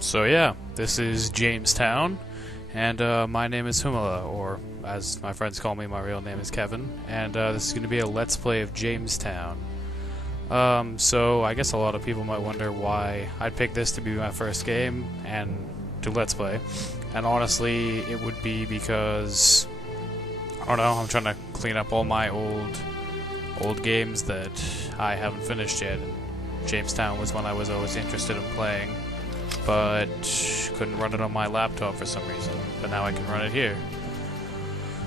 So yeah, this is Jamestown, and my name is Humula, or as my friends call me, my real name is Kevin, and this is going to be a Let's Play of Jamestown. So I guess a lot of people might wonder why I'd pick this to be my first game and to Let's Play, and honestly, it would be because, I don't know, I'm trying to clean up all my old games that I haven't finished yet. And Jamestown was one I was always interested in playing, but couldn't run it on my laptop for some reason, but now I can run it here.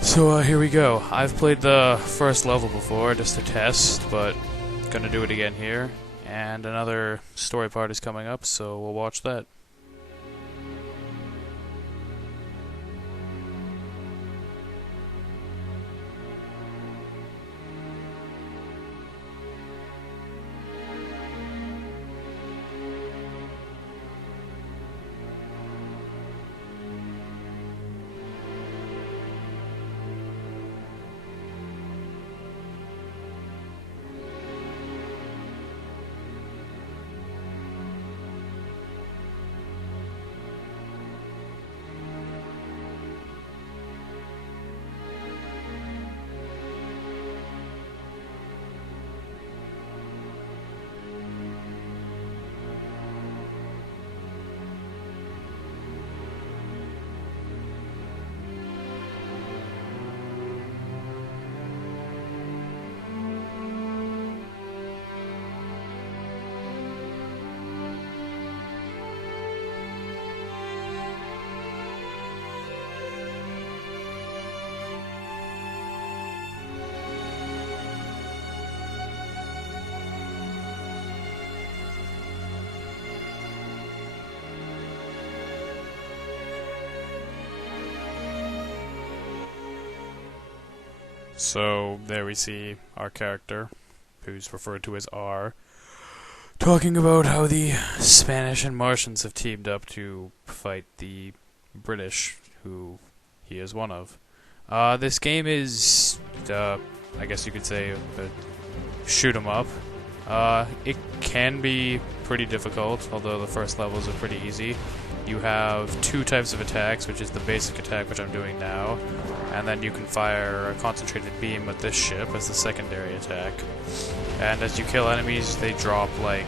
So here we go. I've played the first level before just to test, but gonna do it again here, and another story part is coming up, so we'll watch that. So there we see our character, who's referred to as R, talking about how the Spanish and Martians have teamed up to fight the British, who he is one of. This game is, I guess you could say, a shoot 'em up. It can be pretty difficult, although the first levels are pretty easy. You have two types of attacks, which is the basic attack, which I'm doing now, and then you can fire a concentrated beam at this ship as the secondary attack. And as you kill enemies, they drop, like,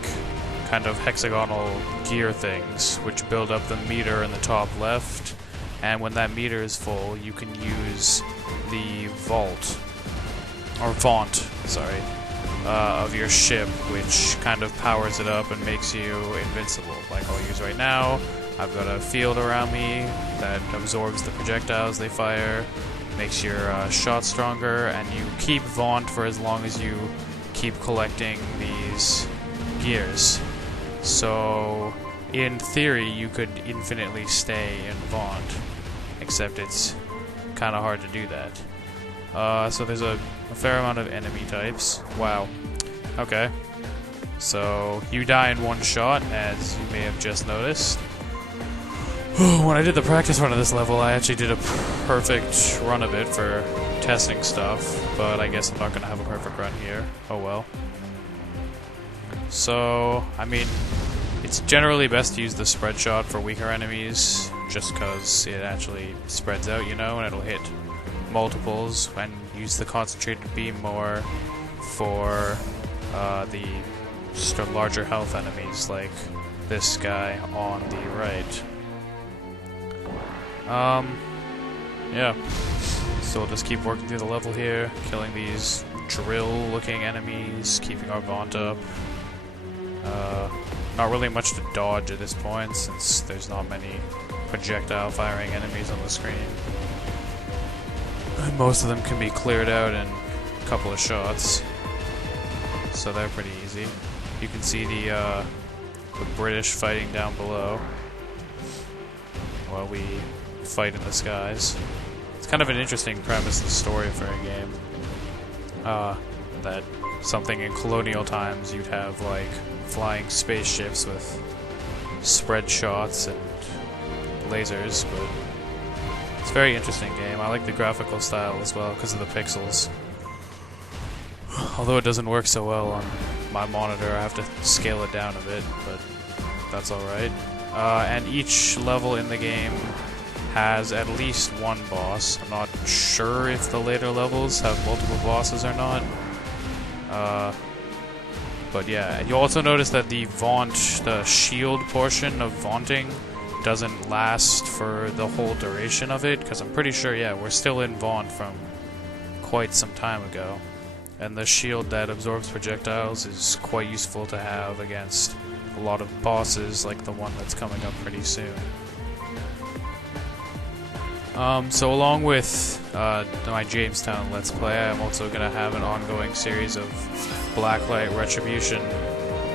kind of hexagonal gear things, which build up the meter in the top left, and when that meter is full, you can use the vaunt, of your ship, which kind of powers it up and makes you invincible, like I'll use right now. I've got a field around me that absorbs the projectiles they fire, makes your shot stronger, and you keep Vaunt for as long as you keep collecting these gears. So, in theory, you could infinitely stay in Vaunt, except it's kind of hard to do that. So there's a fair amount of enemy types. Wow. Okay. So, you die in one shot, as you may have just noticed. When I did the practice run of this level, I actually did a perfect run of it for testing stuff, but I guess I'm not going to have a perfect run here. Oh well. So, I mean, it's generally best to use the spread shot for weaker enemies, just because it actually spreads out, you know, and it'll hit multiples, and use the concentrated beam more for the larger health enemies, like this guy on the right. Yeah. So we'll just keep working through the level here, killing these drill-looking enemies, keeping our Vaunt up. Not really much to dodge at this point, since there's not many projectile-firing enemies on the screen. Most of them can be cleared out in a couple of shots, so they're pretty easy. You can see the British fighting down below while we fight in the skies. It's kind of an interesting premise and story for a game. That something in colonial times you'd have, like, flying spaceships with spread shots and lasers, but it's a very interesting game. I like the graphical style as well because of the pixels. Although it doesn't work so well on my monitor, I have to scale it down a bit, but that's alright. And each level in the game has at least one boss. I'm not sure if the later levels have multiple bosses or not. But yeah, you also notice that the shield portion of vaunting doesn't last for the whole duration of it, because I'm pretty sure, yeah, we're still in vaunt from quite some time ago. And the shield that absorbs projectiles is quite useful to have against a lot of bosses, like the one that's coming up pretty soon. So along with my Jamestown Let's Play, I'm also going to have an ongoing series of Blacklight Retribution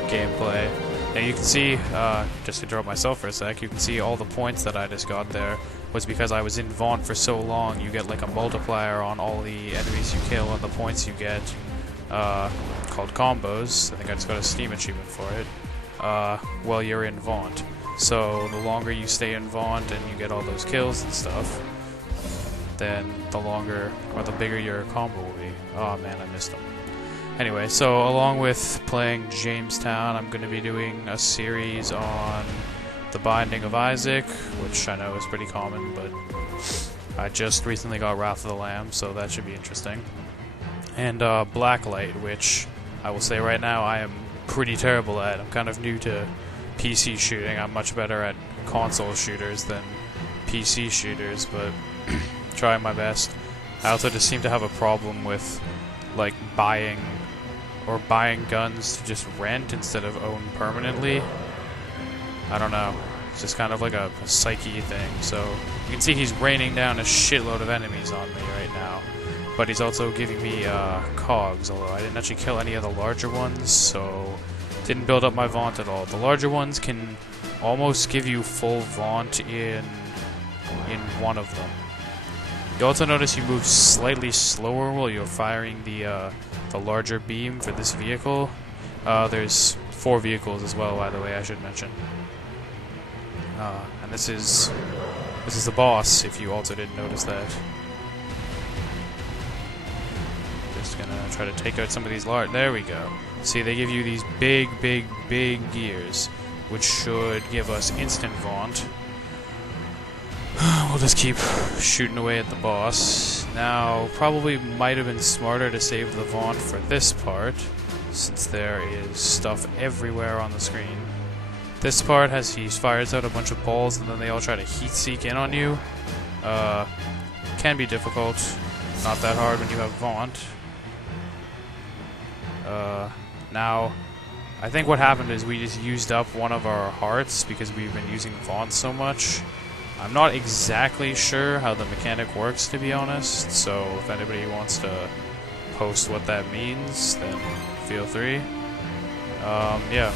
gameplay. Now you can see, just to interrupt myself for a sec, you can see all the points that I just got there was because I was in Vaunt for so long. You get like a multiplier on all the enemies you kill and the points you get, called combos. I think I just got a Steam achievement for it, while you're in Vaunt. So the longer you stay in Vaunt and you get all those kills and stuff, then the longer or the bigger your combo will be. Oh man, I missed them. Anyway, so along with playing Jamestown, I'm going to be doing a series on The Binding of Isaac, which I know is pretty common, but I just recently got Wrath of the Lamb, so that should be interesting. And Blacklight, which I will say right now I am pretty terrible at. I'm kind of new to PC shooting. I'm much better at console shooters than PC shooters, but trying my best. I also just seem to have a problem with like buying guns to just rent instead of own permanently. I don't know. It's just kind of like a psyche thing. So you can see he's raining down a shitload of enemies on me right now. But he's also giving me cogs, although I didn't actually kill any of the larger ones, so didn't build up my Vaunt at all. The larger ones can almost give you full Vaunt in one of them. You also notice you move slightly slower while you're firing the larger beam for this vehicle. There's 4 vehicles as well, by the way, I should mention. And this is the boss, if you also didn't notice that. Just gonna try to take out some of these large... There we go. See, they give you these big gears, which should give us instant Vaunt. We'll just keep shooting away at the boss. Now, probably might have been smarter to save the Vaunt for this part, since there is stuff everywhere on the screen. This part he fires out a bunch of balls and then they all try to heat seek in on you. Can be difficult. Not that hard when you have Vaunt. Now, I think what happened is we just used up one of our hearts because we've been using Vaunt so much. I'm not exactly sure how the mechanic works, to be honest, so if anybody wants to post what that means, then feel free. Yeah.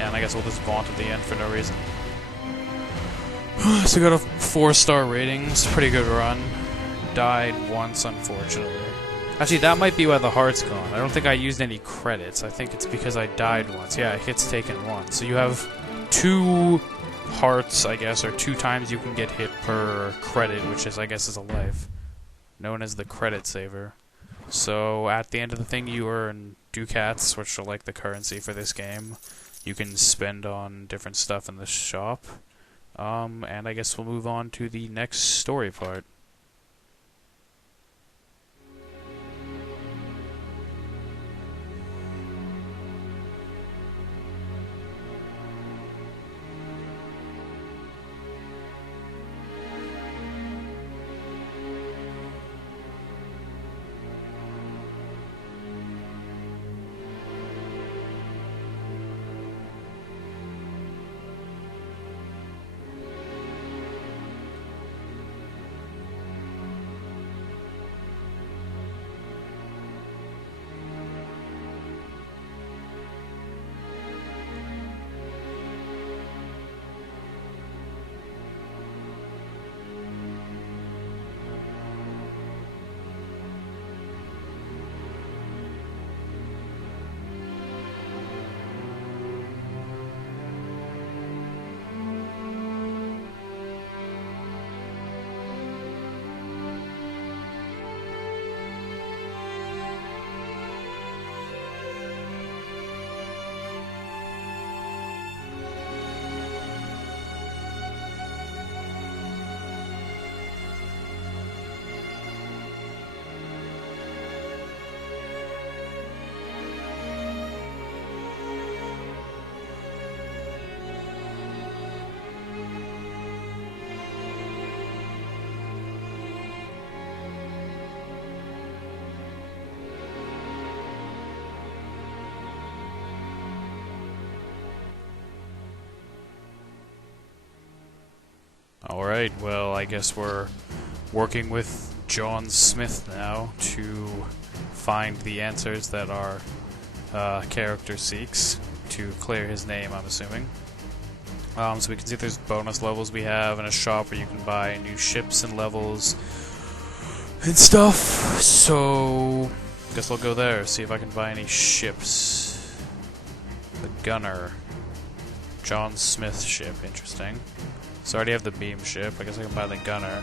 And I guess we'll just Vaunt at the end for no reason. So got a 4-star rating. It's a pretty good run. Died once, unfortunately. Actually, that might be why the heart's gone. I don't think I used any credits. I think it's because I died once. Yeah, hit's taken once. So you have 2 hearts, I guess, or 2 times you can get hit per credit, which is, I guess, is a life. Known as the credit saver. So at the end of the thing, you earn ducats, which are like the currency for this game. You can spend on different stuff in the shop. And I guess we'll move on to the next story part. Alright, well, I guess we're working with John Smith now to find the answers that our character seeks to clear his name, I'm assuming. So we can see there's bonus levels we have in a shop where you can buy new ships and levels and stuff. So, guess I'll go there, see if I can buy any ships. The Gunner. John Smith ship, interesting. So I already have the beam ship, I guess I can buy the Gunner.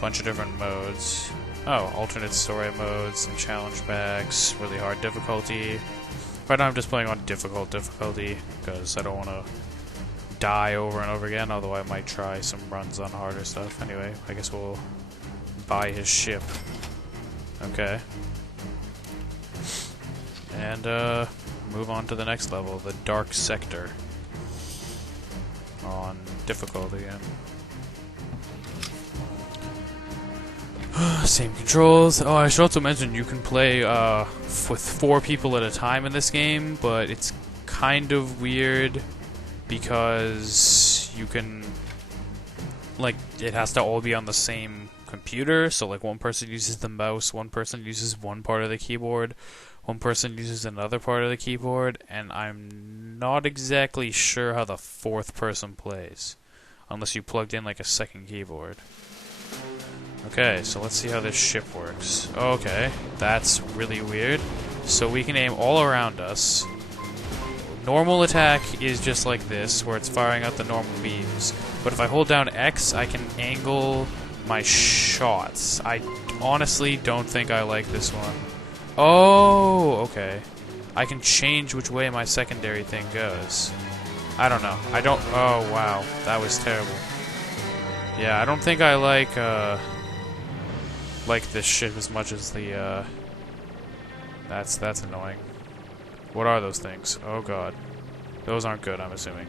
Bunch of different modes. Oh, alternate story modes, some challenge packs, really hard difficulty. Right now I'm just playing on difficult difficulty, because I don't want to die over and over again, although I might try some runs on harder stuff. Anyway, I guess we'll buy his ship. Okay. And, move on to the next level, the Dark Sector. On difficulty again. Same controls. Oh, I should also mention you can play with 4 people at a time in this game, but it's kind of weird because you can, like, it has to all be on the same computer, so like one person uses the mouse, one person uses one part of the keyboard, one person uses another part of the keyboard, and I'm not exactly sure how the 4th person plays, unless you plugged in like a second keyboard. Okay, so let's see how this ship works. Okay, that's really weird. So we can aim all around us. Normal attack is just like this, where it's firing out the normal beams. But if I hold down X, I can angle my shots. I honestly don't think I like this one. Oh, okay. I can change which way my secondary thing goes. I don't know. I don't... Oh, wow. That was terrible. Yeah, I don't think I like this ship as much as the, That's annoying. What are those things? Oh, God. Those aren't good, I'm assuming.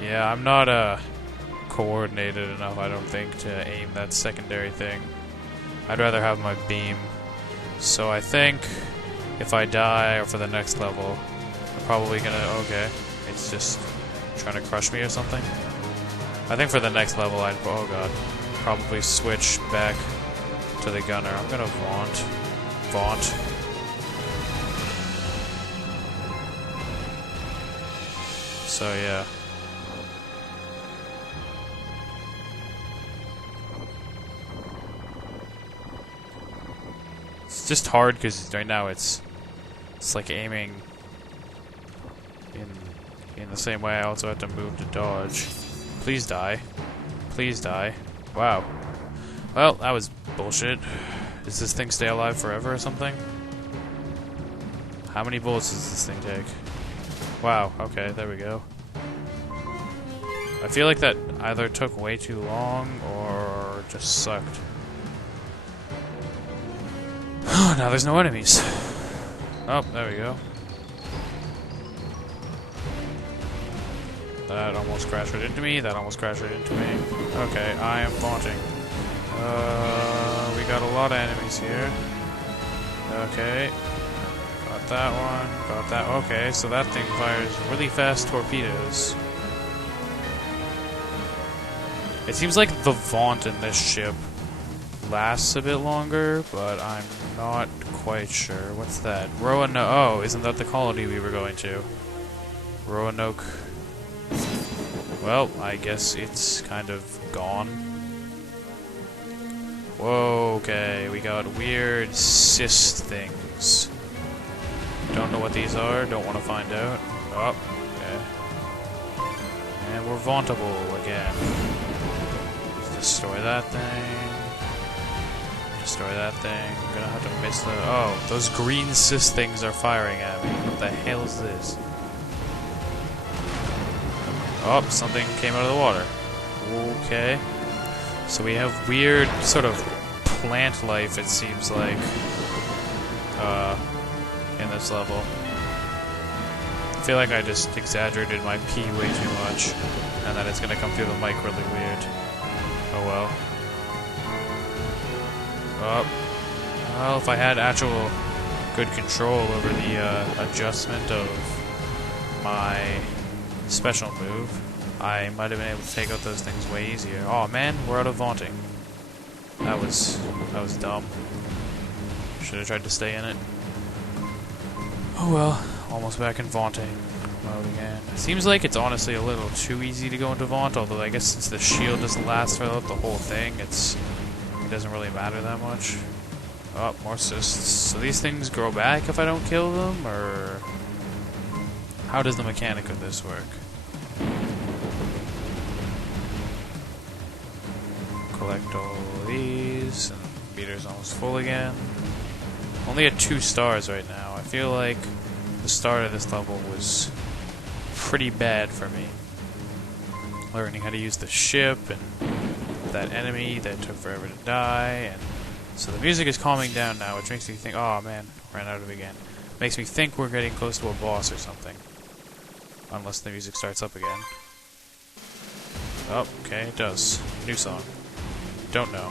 Yeah, I'm not, coordinated enough, I don't think, to aim that secondary thing. I'd rather have my beam. So I think if I die, or for the next level, I'm probably gonna... Okay. It's just trying to crush me or something. I think for the next level, I'd... Oh, God. Probably switch back to the Gunner. I'm gonna vaunt. So, yeah. It's just hard because right now it's like aiming in the same way. I also have to move to dodge. Please die. Please die. Wow. Well, that was bullshit. Does this thing stay alive forever or something? How many bullets does this thing take? Wow, okay, there we go. I feel like that either took way too long or just sucked. Now there's no enemies. Oh, there we go. That almost crashed right into me. That almost crashed right into me. Okay, I am vaunting. We got a lot of enemies here. Okay. Got that one. Got that. Okay, so that thing fires really fast torpedoes. It seems like the vaunt in this ship lasts a bit longer, but I'm not quite sure. What's that? Roanoke. Oh, isn't that the colony we were going to? Roanoke. Well, I guess it's kind of gone. Whoa, okay, we got weird cyst things. Don't know what these are, don't want to find out. Oh, okay. And we're vauntable again. Destroy that thing. Destroy that thing. I'm gonna have to miss the... Oh, those green cyst things are firing at me. What the hell is this? Oh, something came out of the water. Okay. So we have weird sort of plant life, it seems like, in this level. I feel like I just exaggerated my P way too much, and that it's gonna come through the mic really weird. Oh well. Well, if I had actual good control over the adjustment of my special move, I might have been able to take out those things way easier. Oh man, we're out of vaunting. That was dumb. Should have tried to stay in it. Oh well, almost back in vaunting mode again. Seems like it's honestly a little too easy to go into vaunt, although I guess since the shield doesn't last throughout the whole thing, it doesn't really matter that much. Oh, more assists. So these things grow back if I don't kill them, or how does the mechanic of this work? Collect all these, and the meter's almost full again. Only at 2 stars right now. I feel like the start of this level was pretty bad for me. Learning how to use the ship, and that enemy that took forever to die, and so the music is calming down now, which makes me think, oh man, ran out of it again. Makes me think we're getting close to a boss or something. Unless the music starts up again. Oh, okay, it does. New song. Don't know.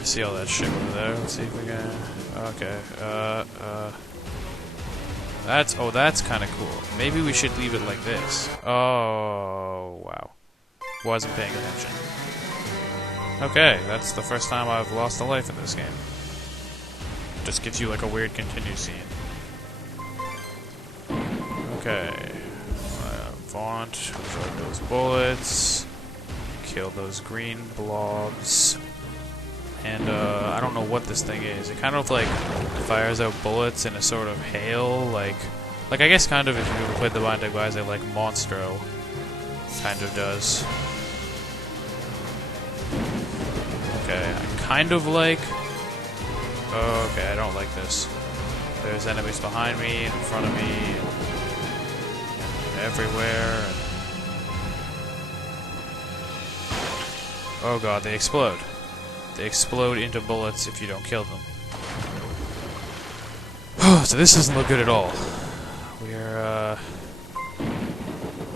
I see all that shit over there. Let's see if we can... Okay, that's kind of cool. Maybe we should leave it like this. Oh, wow. Wasn't paying attention. Okay, that's the first time I've lost a life in this game. Just gives you like a weird continue scene. Okay. Vaunt, absorb those bullets. Kill those green blobs. And, I don't know what this thing is. It kind of, like, fires out bullets in a sort of hail, like I guess kind of, if you've ever played the Bind of Isaac, like Monstro kind of does. Okay, I kind of like... Oh, okay, I don't like this. There's enemies behind me, in front of me, and everywhere, and... Oh god, they explode. They explode into bullets if you don't kill them. So this doesn't look good at all. We're,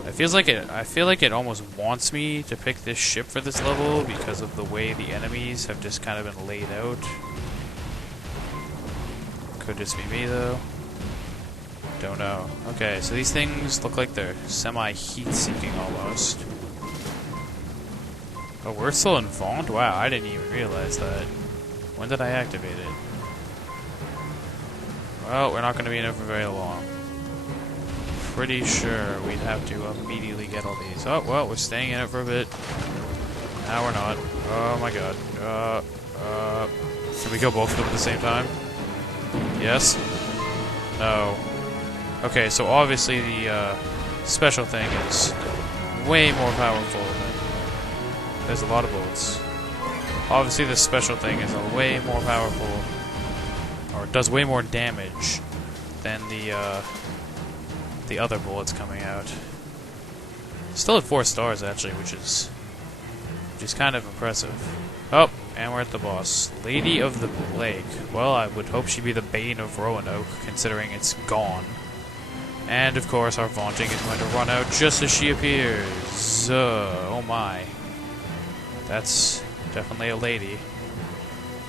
I feel like it almost wants me to pick this ship for this level because of the way the enemies have just kind of been laid out. Could just be me, though. Don't know. Okay, so these things look like they're semi-heat-seeking almost. Oh, we're still in Vaunt? Wow, I didn't even realize that. When did I activate it? Well, we're not going to be in it for very long. Pretty sure we'd have to immediately get all these. Oh, well, we're staying in it for a bit. Now we're not. Oh my god. Can we kill both of them at the same time? Yes? No. Okay, so obviously the special thing is way more powerful. There's a lot of bullets. Obviously the special thing is a way more powerful, or does way more damage than the other bullets coming out. Still at 4 stars actually, which is kind of impressive. Oh, and we're at the boss. Lady of the Lake. Well, I would hope she'd be the bane of Roanoke, considering it's gone. And of course our vaunting is going to run out just as she appears. Oh my. That's definitely a lady.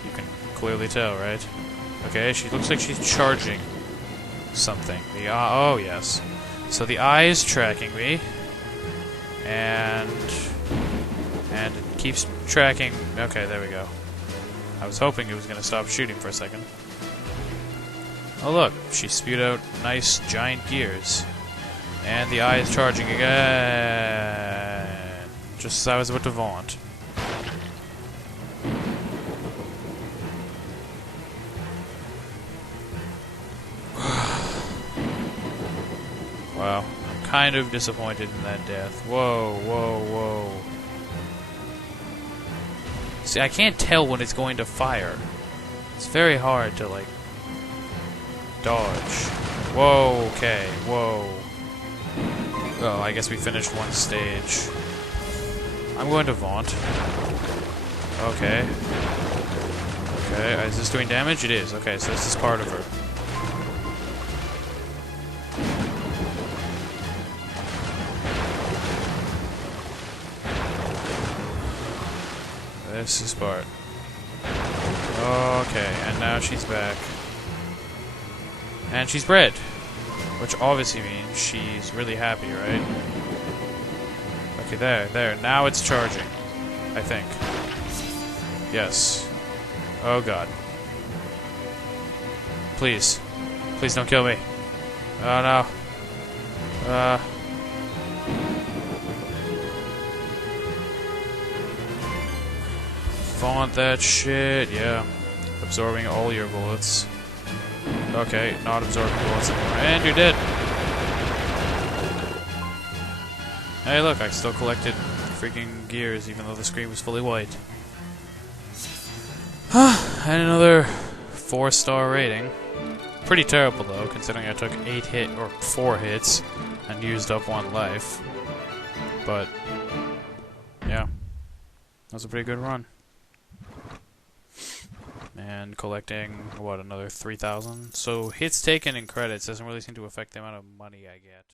You can clearly tell, right? Okay, she looks like she's charging something. Oh, yes. So the eye is tracking me. And it keeps tracking... Okay, there we go. I was hoping it was going to stop shooting for a second. Oh, look. She spewed out nice giant gears. And the eye is charging again. Just as I was about to vaunt. Wow, I'm kind of disappointed in that death. Whoa, whoa, whoa. See, I can't tell when it's going to fire. It's very hard to, like, dodge. Whoa, okay, whoa. Oh, I guess we finished one stage. I'm going to vaunt. Okay. Okay, is this doing damage? It is. Okay, so this is part of her. This is part. Okay, and now she's back. And she's red. Which obviously means she's really happy, right? Okay, there. Now it's charging. I think. Yes. Oh god. Please. Please don't kill me. Oh no. Font that shit. Yeah. Absorbing all your bullets. Okay, not absorbing bullets anymore. And you're dead. Hey look, I still collected freaking gears even though the screen was fully white. And another 4-star rating. Pretty terrible though, considering I took 4 hits and used up 1 life. But yeah. That was a pretty good run. And collecting, what, another 3,000? So hits taken and credits doesn't really seem to affect the amount of money I get.